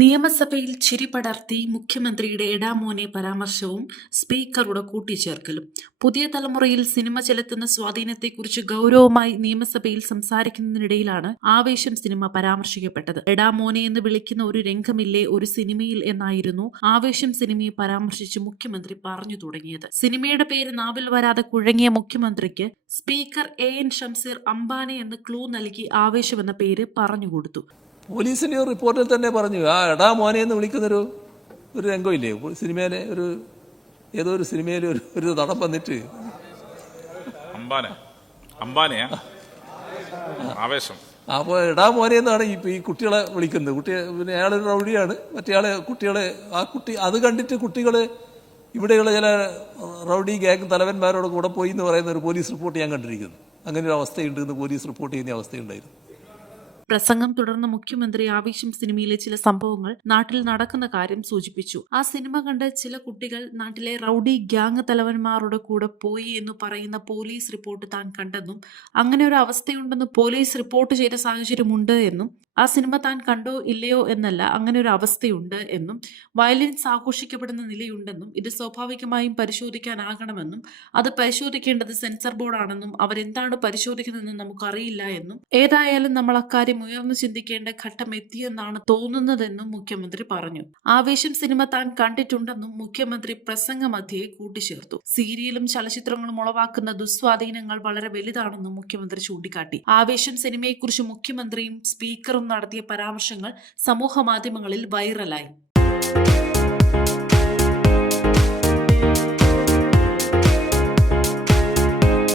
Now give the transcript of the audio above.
നിയമസഭയിൽ ചിരി പടർത്തി മുഖ്യമന്ത്രിയുടെ എടാമോനെ പരാമർശവും സ്പീക്കറുടെ കൂട്ടിച്ചേർക്കലും. പുതിയ തലമുറയിൽ സിനിമ ചെലുത്തുന്ന സ്വാധീനത്തെക്കുറിച്ച് ഗൗരവമായി നിയമസഭയിൽ സംസാരിക്കുന്നതിനിടയിലാണ് ആവേശം സിനിമ പരാമർശിക്കപ്പെട്ടത്. എടാമോനെ എന്ന് വിളിക്കുന്ന ഒരു രംഗമില്ലേ ഒരു സിനിമയിൽ എന്നായിരുന്നു ആവേശം സിനിമയെ പരാമർശിച്ച് മുഖ്യമന്ത്രി പറഞ്ഞു തുടങ്ങിയത്. സിനിമയുടെ പേര് നാവിൽ വരാതെ കുഴങ്ങിയ മുഖ്യമന്ത്രിക്ക് സ്പീക്കർ AN ഷംസീർ അംബാനെ എന്ന് ക്ലൂ നൽകി ആവേശം എന്ന പേര് പറഞ്ഞുകൊടുത്തു. പോലീസിൻ്റെ ഒരു റിപ്പോർട്ടിൽ തന്നെ പറഞ്ഞു, എടാ മോനെ എന്ന് വിളിക്കുന്നൊരു രംഗമില്ലേ സിനിമയിലെ ഏതോ ഒരു സിനിമയിൽ ഒരു നടൻ വന്നിട്ട് ആവേശം അപ്പോൾ എടാ മോനെ എന്നാണ് ഈ കുട്ടികളെ വിളിക്കുന്നത്. പിന്നെ അയാളൊരു റൗഡിയാണ്, മറ്റേയാളെ അത് കണ്ടിട്ട് കുട്ടികൾ ഇവിടെയുള്ള ചില റൗഡി ഗ്യാങ് തലവന്മാരോട് കൂടെ പോയി എന്ന് പറയുന്ന ഒരു പോലീസ് റിപ്പോർട്ട് ഞാൻ കണ്ടിരിക്കുന്നു. അങ്ങനെ ഒരു അവസ്ഥയുണ്ട് എന്ന് പോലീസ് റിപ്പോർട്ട് ചെയ്യുന്ന അവസ്ഥയുണ്ടായിരുന്നു. പ്രസംഗം തുടർന്ന് മുഖ്യമന്ത്രി ആവേശം സിനിമയിലെ ചില സംഭവങ്ങൾ നാട്ടിൽ നടക്കുന്ന കാര്യം സൂചിപ്പിച്ചു. ആ സിനിമ കണ്ട് ചില കുട്ടികൾ നാട്ടിലെ റൌഡി ഗ്യാങ് തലവന്മാരുടെ കൂടെ പോയി എന്ന് പറയുന്ന പോലീസ് റിപ്പോർട്ട് താൻ കണ്ടെന്നും അങ്ങനെ ഒരു അവസ്ഥയുണ്ടെന്ന് പോലീസ് റിപ്പോർട്ട് ചെയ്ത സാഹചര്യമുണ്ട് എന്നും ആ സിനിമ താൻ കണ്ടോ ഇല്ലയോ എന്നല്ല, അങ്ങനെ ഒരു അവസ്ഥയുണ്ട് എന്നും വയലൻസ് ആഘോഷിക്കപ്പെടുന്ന നിലയുണ്ടെന്നും ഇത് സ്വാഭാവികമായും പരിശോധിക്കാനാകണമെന്നും അത് പരിശോധിക്കേണ്ടത് സെൻസർ ബോർഡാണെന്നും അവരെന്താണ് പരിശോധിക്കുന്നതെന്നും നമുക്കറിയില്ല എന്നും ഏതായാലും നമ്മൾ അക്കാര്യം ഉയർന്നു ചിന്തിക്കേണ്ട ഘട്ടം എത്തിയെന്നാണ് തോന്നുന്നതെന്നും മുഖ്യമന്ത്രി പറഞ്ഞു. ആവേശം സിനിമ താൻ കണ്ടിട്ടുണ്ടെന്നും മുഖ്യമന്ത്രി പ്രസംഗമധ്യേ കൂട്ടിച്ചേർത്തു. സീരിയലും ചലച്ചിത്രങ്ങളും ഉളവാക്കുന്ന ദുസ്വാധീനങ്ങൾ വളരെ വലുതാണെന്നും മുഖ്യമന്ത്രി ചൂണ്ടിക്കാട്ടി. ആവേശം സിനിമയെക്കുറിച്ച് മുഖ്യമന്ത്രിയും സ്പീക്കറും നടത്തിയ പരാമർശങ്ങൾ സമൂഹ മാധ്യമങ്ങളിൽ വൈറലായി.